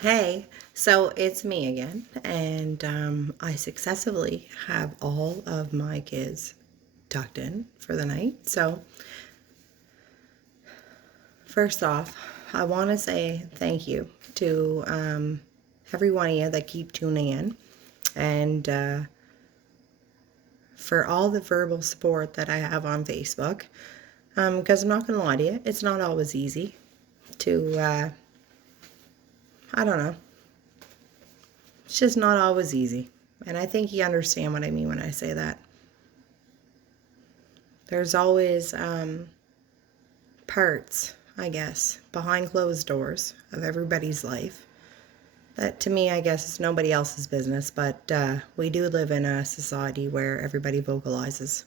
Hey, so it's me again, and I successfully have all of my kids tucked in for the night. So, first off, I want to say thank you to every one of you that keep tuning in, and for all the verbal support that I have on Facebook. Because I'm not going to lie to you, it's not always easy to, I don't know, it's just not always easy. And I think you understand what I mean when I say that. There's always parts, I guess, behind closed doors of everybody's life that to me, I guess, is nobody else's business. But we do live in a society where everybody vocalizes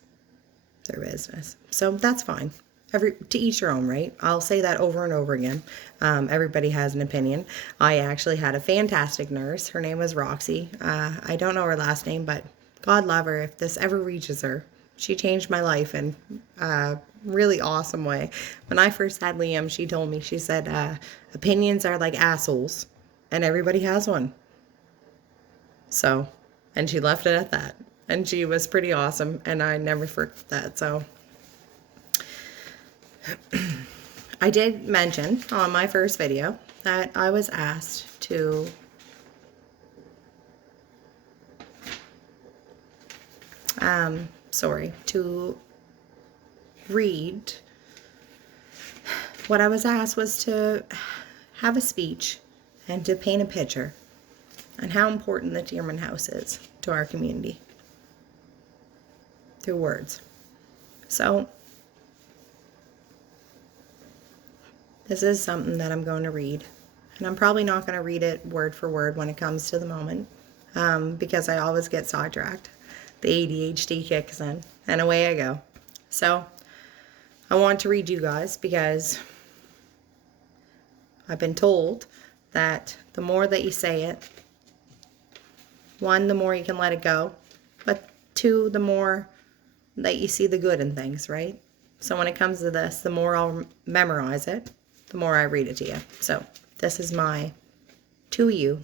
their business. So that's fine. To each your own, right? I'll say that over and over again. Everybody has an opinion. I actually had a fantastic nurse. Her name was Roxy. I don't know her last name, but God love her. If this ever reaches her, she changed my life in a really awesome way. When I first had Liam, she told me, she said, opinions are like assholes, and everybody has one. So, and she left it at that. And she was pretty awesome, and I never forget that. So, I did mention on my first video that I was asked to to read. What I was asked was to have a speech and to paint a picture on how important the Termann House is to our community through words. So, this is something that I'm going to read. And I'm probably not going to read it word for word when it comes to the moment because I always get sidetracked. The ADHD kicks in and away I go. So I want to read you guys because I've been told that the more that you say it, one, the more you can let it go, but two, the more that you see the good in things, right? So when it comes to this, the more I'll memorize it, the more I read it to you. So this is to you,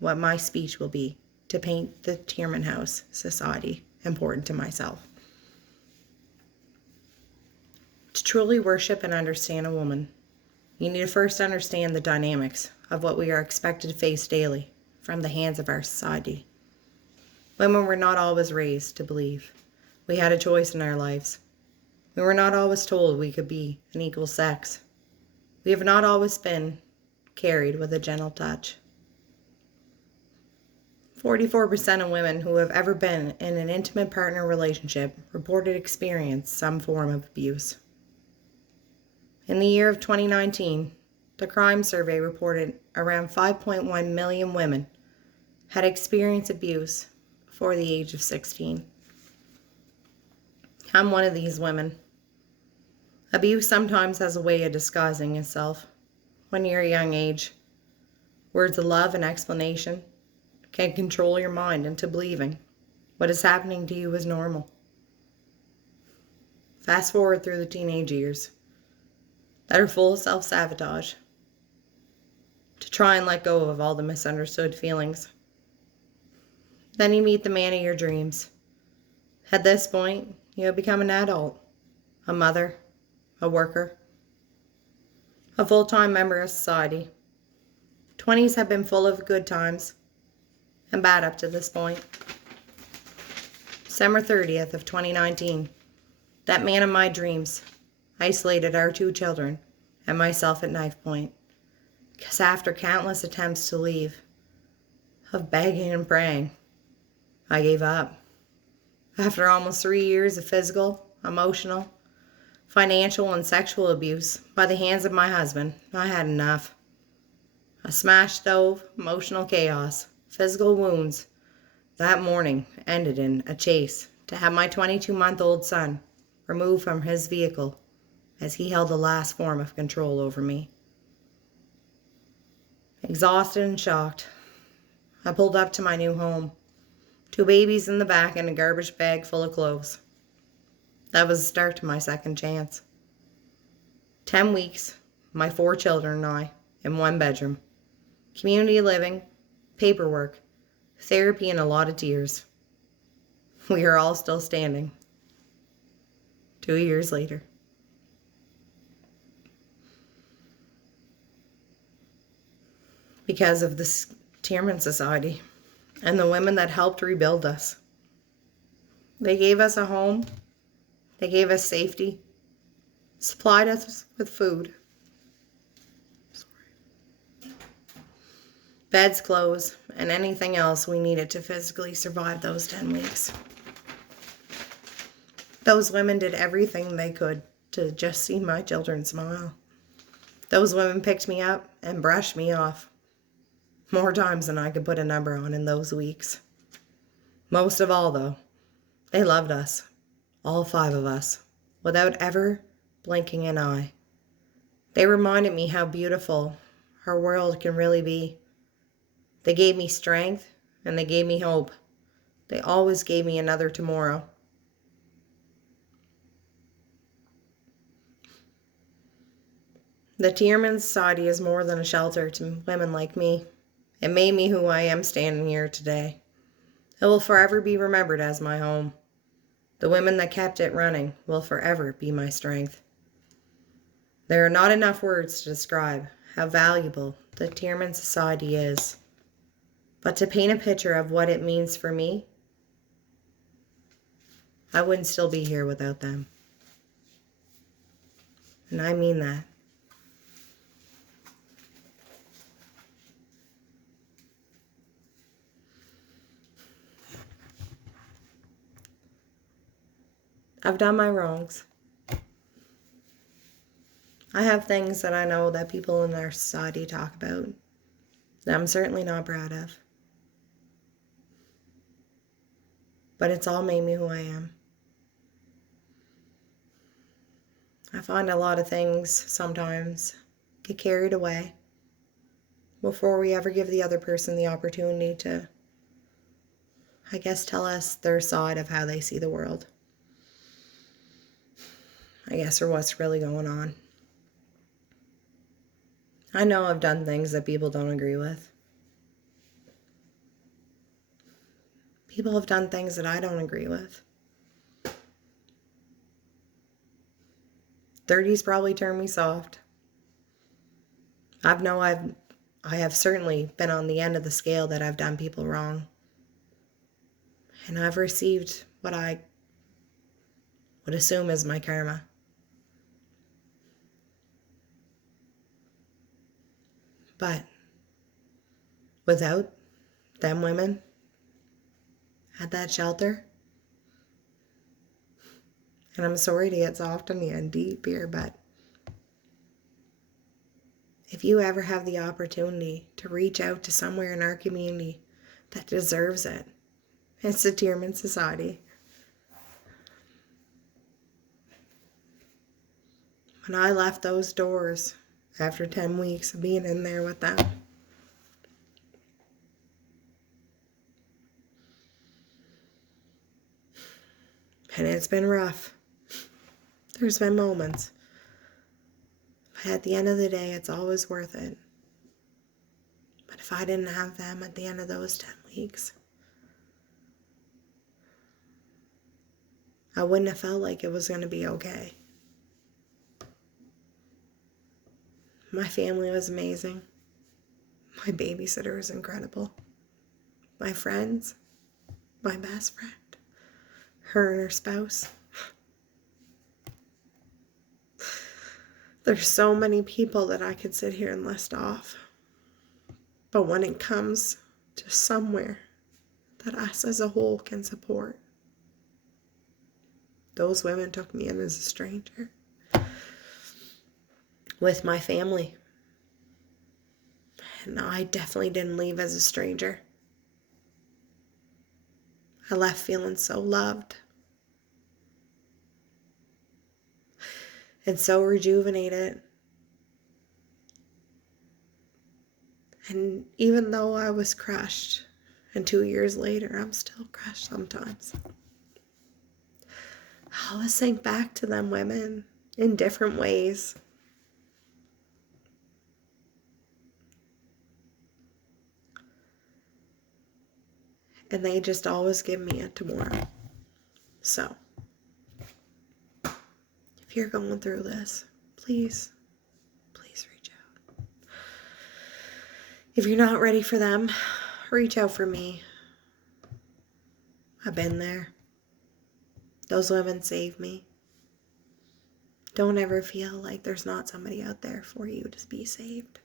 what my speech will be to paint the Termann House Society important to myself. To truly worship and understand a woman, you need to first understand the dynamics of what we are expected to face daily from the hands of our society. Women were not always raised to believe we had a choice in our lives. We were not always told we could be an equal sex. We have not always been carried with a gentle touch. 44% of women who have ever been in an intimate partner relationship reported experience some form of abuse. In the year of 2019, the crime survey reported around 5.1 million women had experienced abuse before the age of 16. I'm one of these women. Abuse sometimes has a way of disguising itself. When you're a young age, words of love and explanation can control your mind into believing what is happening to you is normal. Fast forward through the teenage years that are full of self-sabotage to try and let go of all the misunderstood feelings. Then you meet the man of your dreams. At this point, you have become an adult, a mother, a worker, a full-time member of society. 20s have been full of good times and bad up to this point. December 30th of 2019, that man of my dreams isolated our 2 children and myself at knife point. Because after countless attempts to leave, of begging and praying, I gave up. After almost 3 years of physical, emotional, financial, and sexual abuse by the hands of my husband, I had enough. A smashed stove, emotional chaos, physical wounds. That morning ended in a chase to have my 22-month-old son removed from his vehicle as he held the last form of control over me. Exhausted and shocked, I pulled up to my new home. 2 babies in the back and a garbage bag full of clothes. That was the start to my second chance. 10 weeks, my 4 children and I, in 1 bedroom. community living, paperwork, therapy, and a lot of tears. We are all still standing 2 years later. Because of the Termann Society and the women that helped rebuild us. They gave us a home, they gave us safety, supplied us with food, beds, clothes, and anything else we needed to physically survive those 10 weeks. Those women did everything they could to just see my children smile. Those women picked me up and brushed me off more times than I could put a number on in those weeks. Most of all, though, they loved us, all 5 of us, without ever blinking an eye. They reminded me how beautiful our world can really be. They gave me strength and they gave me hope. They always gave me another tomorrow. The Termann Society is more than a shelter to women like me. It made me who I am standing here today. It will forever be remembered as my home. The women that kept it running will forever be my strength. There are not enough words to describe how valuable the Termann Society is. But to paint a picture of what it means for me, I wouldn't still be here without them. And I mean that. I've done my wrongs. I have things that I know that people in our society talk about that I'm certainly not proud of. But it's all made me who I am. I find a lot of things sometimes get carried away before we ever give the other person the opportunity to, I guess, tell us their side of how they see the world. I guess, or what's really going on. I know I've done things that people don't agree with. People have done things that I don't agree with. 30's probably turned me soft. I have certainly been on the end of the scale that I've done people wrong. And I've received what I would assume is my karma. But without them women at that shelter, and I'm sorry to get soft on you and deep here, but if you ever have the opportunity to reach out to somewhere in our community that deserves it, it's the Termann Society. When I left those doors after 10 weeks of being in there with them, and it's been rough. There's been moments. But at the end of the day, it's always worth it. But if I didn't have them at the end of those 10 weeks, I wouldn't have felt like it was going to be okay. My family was amazing. My babysitter was incredible. My friends, my best friend, her and her spouse. There's so many people that I could sit here and list off. But when it comes to somewhere that us as a whole can support, those women took me in as a stranger. With my family. And I definitely didn't leave as a stranger. I left feeling so loved. And so rejuvenated. And even though I was crushed, and 2 years later, I'm still crushed sometimes, I always think back to them women in different ways. And they just always give me a tomorrow. So, if you're going through this, please reach out. If you're not ready for them, reach out for me. I've been there. Those women saved me. Don't ever feel like there's not somebody out there for you to be saved.